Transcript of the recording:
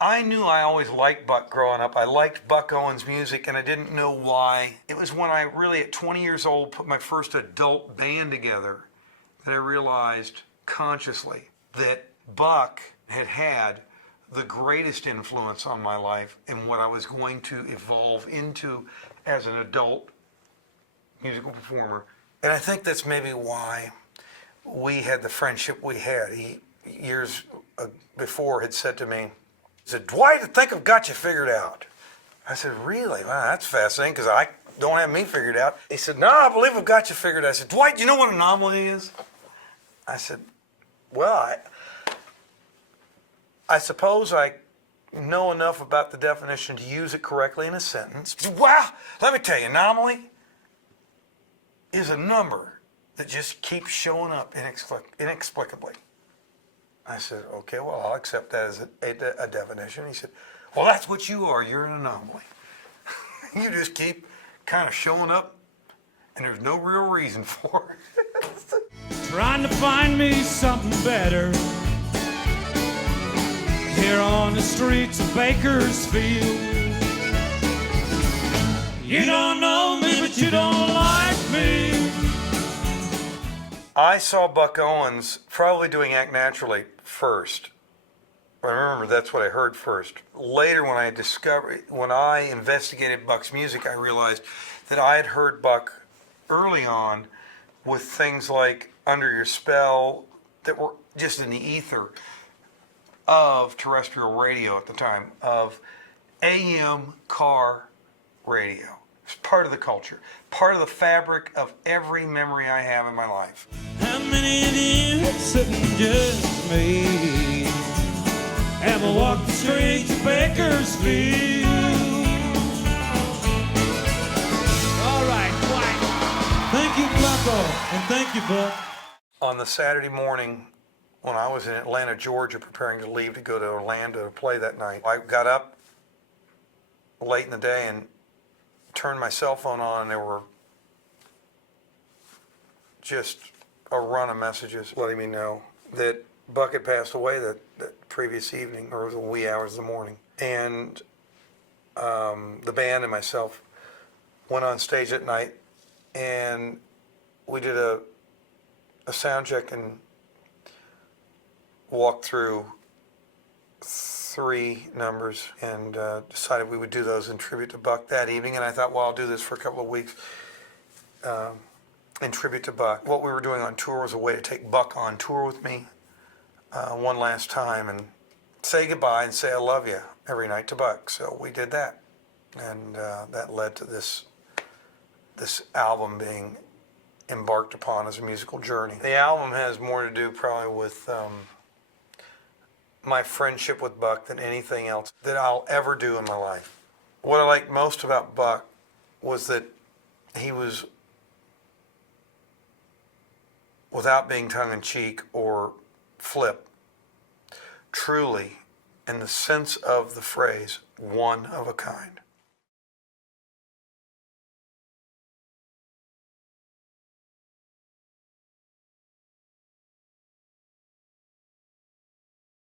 I knew I always liked Buck growing up. I liked Buck Owens' music, and I didn't know why. It was when I really, at 20 years old, put my first adult band together that I realized consciously that Buck had the greatest influence on my life and what I was going to evolve into as an adult musical performer. And I think that's maybe why we had the friendship we had. He, years before, had said to me, he said, "Dwight, I think I've got you figured out." I said, "Really? Wow, that's fascinating, because I don't have me figured out." He said, "No, I believe I've got you figured out." I said, "Dwight, do you know what anomaly is?" I said, "Well, I suppose I know enough about the definition to use it correctly in a sentence." He said, "Wow, let me tell you, anomaly is a number that just keeps showing up inexplicably." I said, "Okay, well, I'll accept that as a definition." He said, "Well, that's what you are. You're an anomaly. You just keep kind of showing up, and there's no real reason for it." Trying to find me something better here on the streets of Bakersfield. You don't know me, but you don't like me. I saw Buck Owens probably doing Act Naturally first. I remember that's what I heard first. Later, when I investigated Buck's music, I realized that I had heard Buck early on with things like Under Your Spell that were just in the ether of terrestrial radio at the time, of AM car radio. It's part of the culture, part of the fabric of every memory I have in my life. How many of you sitting just me ever walked the streets of Bakersfield? All right, Dwight. Thank you, Bucko, and thank you, Buck. On the Saturday morning, when I was in Atlanta, Georgia, preparing to leave to go to Orlando to play that night, I got up late in the day and turned my cell phone on, and there were just a run of messages letting me know that Buck had passed away that previous evening, or the wee hours of the morning. And the band and myself went on stage at night, and we did a sound check and walked through 3 numbers, and decided we would do those in tribute to Buck that evening. And I thought, well, I'll do this for a couple of weeks in tribute to Buck. What we were doing on tour was a way to take Buck on tour with me one last time and say goodbye and say I love you every night to Buck. So we did that, and that led to this album being embarked upon as a musical journey. The album has more to do probably with my friendship with Buck than anything else that I'll ever do in my life. What I liked most about Buck was that he was, without being tongue-in-cheek or flip, truly, in the sense of the phrase, one of a kind.